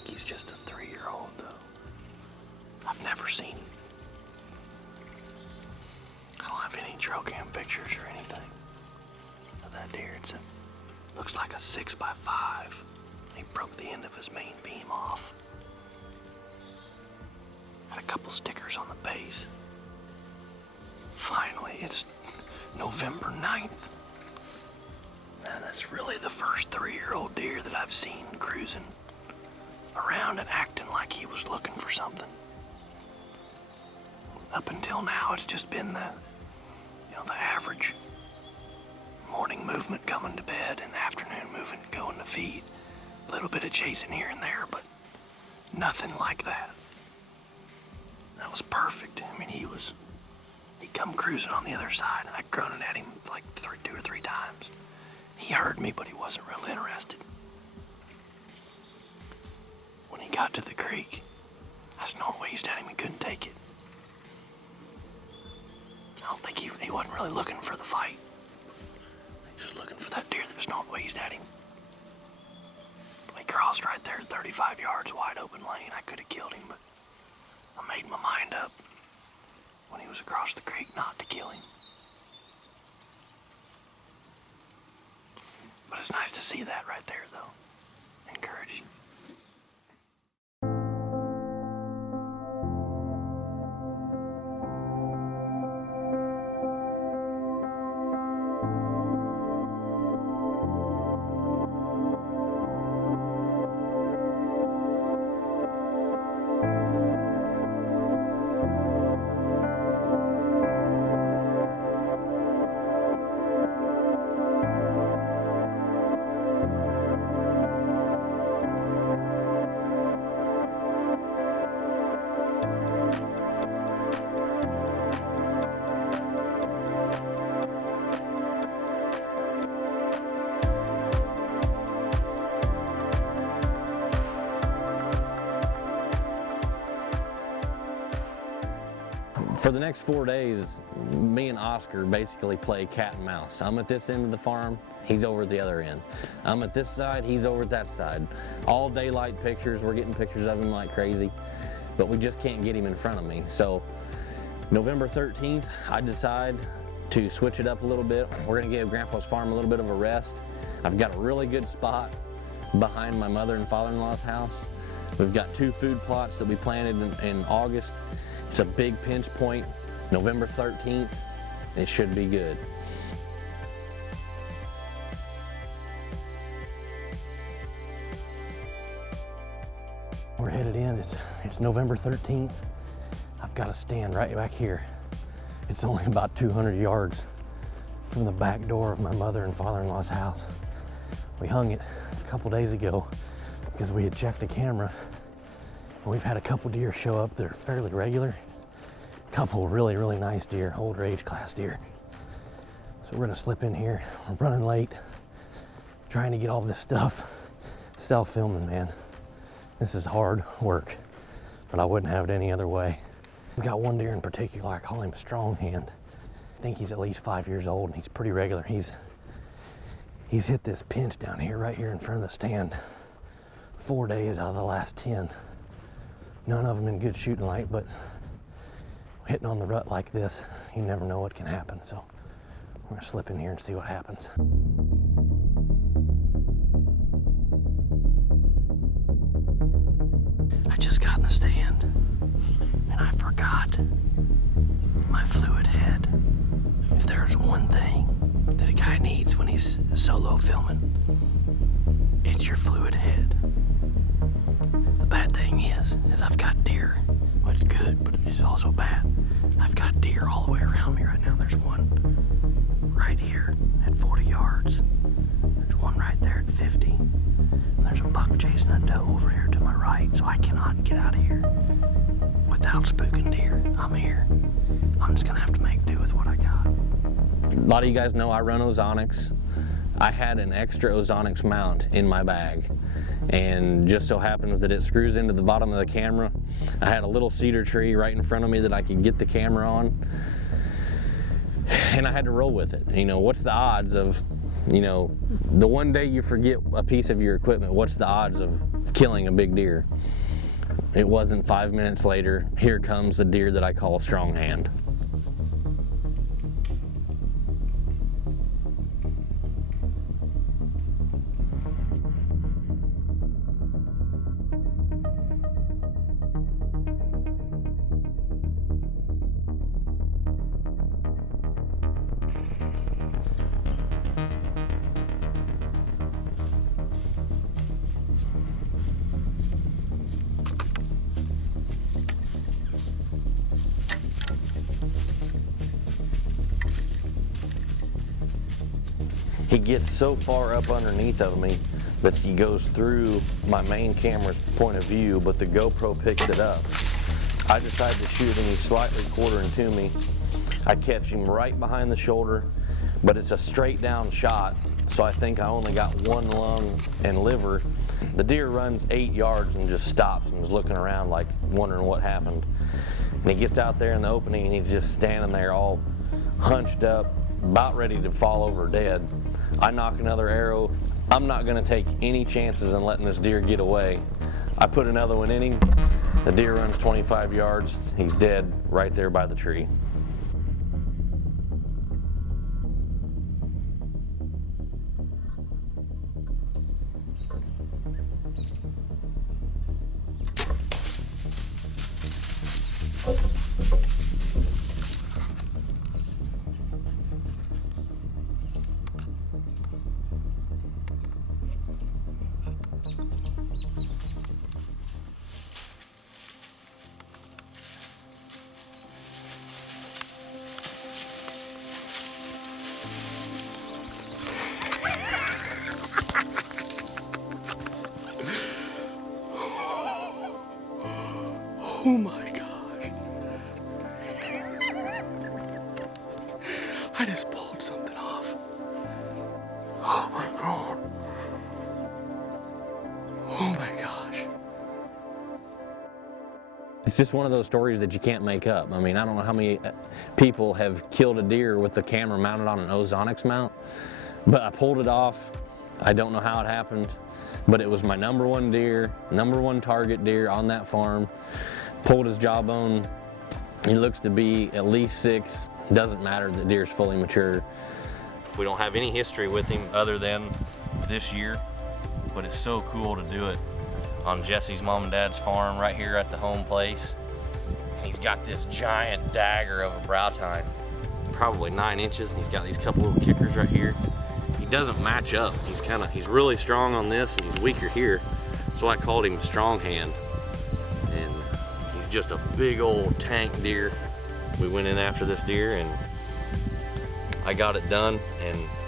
think he's just a 3-year-old though. I've never seen him. I don't have any trail cam pictures or anything of that deer. Looks like a 6x5. He broke the end of his main beam off. Had a couple stickers on the base. Finally, it's November 9th. And that's really the first 3-year-old deer that I've seen cruising around and acting like he was looking for something. Up until now, it's just been the average morning movement coming to bed and afternoon movement going to feed. A little bit of chasing here and there, but nothing like that. That was perfect. I mean, he come cruising on the other side, and I grunted at him like 2 or 3 times. He heard me, but he wasn't real interested. When he got to the creek, I snort-wheezed at him. He couldn't take it. I don't think he wasn't really looking for the fight. He was looking for that deer that snort-wheezed at him. He crossed right there, 35 yards wide open lane. I could have killed him, but I made my mind up when he was across the creek not to kill him. But it's nice to see that right there, though. Encouraging. For the next 4 days, me and Oscar basically play cat and mouse. I'm at this end of the farm, he's over at the other end. I'm at this side, he's over at that side. All daylight pictures, we're getting pictures of him like crazy, but we just can't get him in front of me. So November 13th, I decide to switch it up a little bit. We're gonna give Grandpa's farm a little bit of a rest. I've got a really good spot behind my mother and father-in-law's house. We've got 2 food plots that we planted in August. It's a big pinch point, November 13th, and it should be good. We're headed in, it's November 13th. I've got a stand right back here. It's only about 200 yards from the back door of my mother and father-in-law's house. We hung it a couple days ago because we had checked the camera. We've had a couple deer show up that are fairly regular. A couple really, really nice deer, older age class deer. So we're gonna slip in here. We're running late, trying to get all this stuff self-filming, man. This is hard work, but I wouldn't have it any other way. We got one deer in particular, I call him Strong Hand. I think he's at least 5 years old and he's pretty regular. He's hit this pinch down here, right here in front of the stand, 4 days out of the last 10. None of them in good shooting light, but hitting on the rut like this, you never know what can happen. So we're gonna slip in here and see what happens. I just got in the stand and I forgot my fluid head. If there's one thing that a guy needs when he's solo filming, it's your fluid head. The bad thing is I've got deer. Well, it's good, but it's also bad. I've got deer all the way around me right now. There's one right here at 40 yards. There's one right there at 50. And there's a buck chasing a doe over here to my right, so I cannot get out of here without spooking deer. I'm here. I'm just gonna have to make do with what I got. A lot of you guys know I run Ozonics. I had an extra Ozonics mount in my bag, and just so happens that it screws into the bottom of the camera. I had a little cedar tree right in front of me that I could get the camera on, and I had to roll with it. You know, what's the odds of, you know, the one day you forget a piece of your equipment, what's the odds of killing a big deer. It wasn't 5 minutes later, here comes the deer that I call strong hand. He gets so far up underneath of me that he goes through my main camera's point of view, but the GoPro picks it up. I decide to shoot and he's slightly quartering to me. I catch him right behind the shoulder, but it's a straight down shot, so I think I only got one lung and liver. The deer runs 8 yards and just stops and is looking around like wondering what happened. And he gets out there in the opening and he's just standing there all hunched up, about ready to fall over dead. I knock another arrow. I'm not gonna take any chances in letting this deer get away. I put another one in him. The deer runs 25 yards. He's dead right there by the tree. Oh my gosh. I just pulled something off. Oh my God. Oh my gosh. It's just one of those stories that you can't make up. I mean, I don't know how many people have killed a deer with the camera mounted on an Ozonics mount, but I pulled it off. I don't know how it happened, but it was my number one deer, number one target deer on that farm. Pulled his jawbone. He looks to be at least 6. Doesn't matter, the deer's fully mature. We don't have any history with him other than this year, but it's so cool to do it on Jesse's mom and dad's farm right here at the home place. And he's got this giant dagger of a brow tine, probably 9 inches, and he's got these couple little kickers right here. He doesn't match up. He's really strong on this and he's weaker here. So I called him strong hand. And he's just a big old tank deer. We went in after this deer and I got it done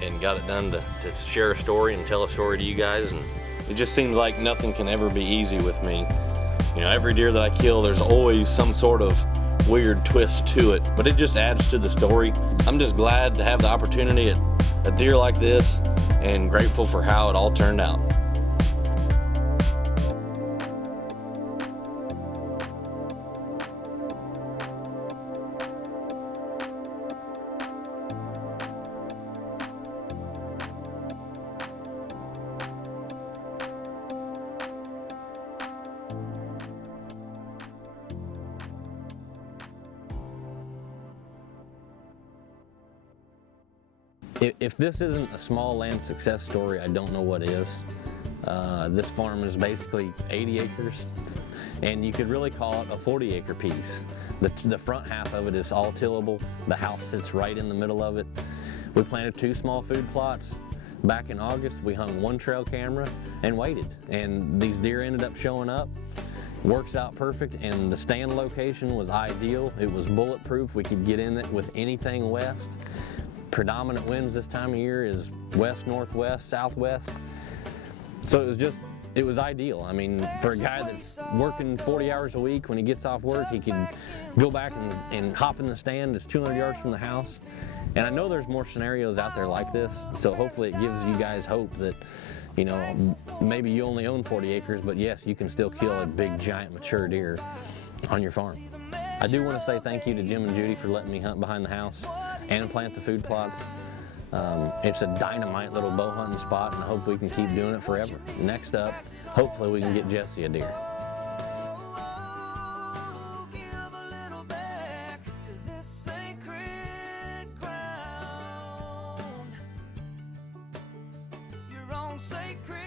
and got it done to share a story and tell a story to you guys. And it just seems like nothing can ever be easy with me. You know, every deer that I kill, there's always some sort of weird twist to it, but it just adds to the story. I'm just glad to have the opportunity at a deer like this and grateful for how it all turned out. If this isn't a small land success story, I don't know what is. This farm is basically 80 acres, and you could really call it a 40-acre piece. The front half of it is all tillable. The house sits right in the middle of it. We planted 2 small food plots. Back in August, we hung 1 trail camera and waited, and these deer ended up showing up. Works out perfect, and the stand location was ideal. It was bulletproof. We could get in it with anything west. Predominant winds this time of year is west, northwest, southwest. So it was ideal. I mean, for a guy that's working 40 hours a week, when he gets off work, he can go back and hop in the stand. It's 200 yards from the house. And I know there's more scenarios out there like this, so hopefully it gives you guys hope that, you know, maybe you only own 40 acres, but yes, you can still kill a big, giant, mature deer on your farm. I do want to say thank you to Jim and Judy for letting me hunt behind the house and plant the food plots. It's a dynamite little bow hunting spot, and I hope we can keep doing it forever. Next up, hopefully we can get Jesse a deer. Sacred